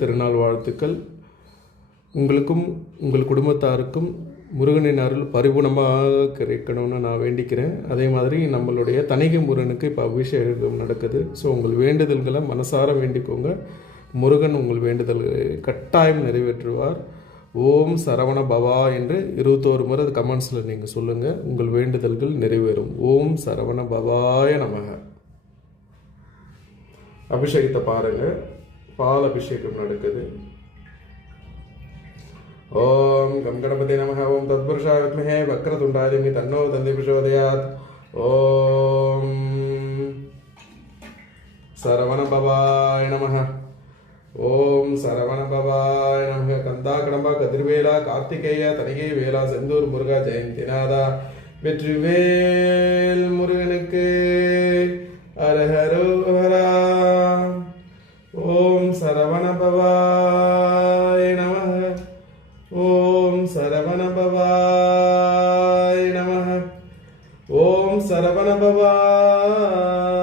திருநாள் வாழ்த்துக்கள். உங்களுக்கும் உங்கள் குடும்பத்தாருக்கும் முருகனின் அருள் பரிபூர்ணமாக கிடைக்கணும்னு நான் வேண்டிக்கிறேன். அதே மாதிரி நம்மளுடைய தணிகை முருகனுக்கு இப்போ அபிஷேகம் நடக்குது. ஸோ உங்கள் வேண்டுதல்களை மனசார வேண்டிக்கோங்க. முருகன் உங்கள் வேண்டுதல்களை கட்டாயம் நிறைவேற்றுவார். ஓம் சரவண பவா என்று 21 முறை கமெண்ட்ஸில் நீங்கள் சொல்லுங்கள். உங்கள் வேண்டுதல்கள் நிறைவேறும். ஓம் சரவண பவாய நமக. அபிஷேகத்தை பாருங்கள். பால் அபிஷேகம் நடக்குது. ஓம் கம் கணபதி நமக. ஓம் தத்புருஷாய வித்மஹே வக்ரதுண்டாய தீமஹி தன்னோ தந்தி பிரச்சோதயாத். ஓம் சரவண பவாய நமக. ஓம் சரவண பவாய நமக. கந்தா கடம்பா கதிர்வேலா கார்த்திகேயா தணிகை வேலா செந்தூர் முருகா ஜெயந்திநாதா வெற்றிவேல் முருகனுக்கு அரஹரோஹரா. ஓம் சரவண பவாய நமக. ஓம் சரவண பவாய நமக. ஓம் சரவண பவாய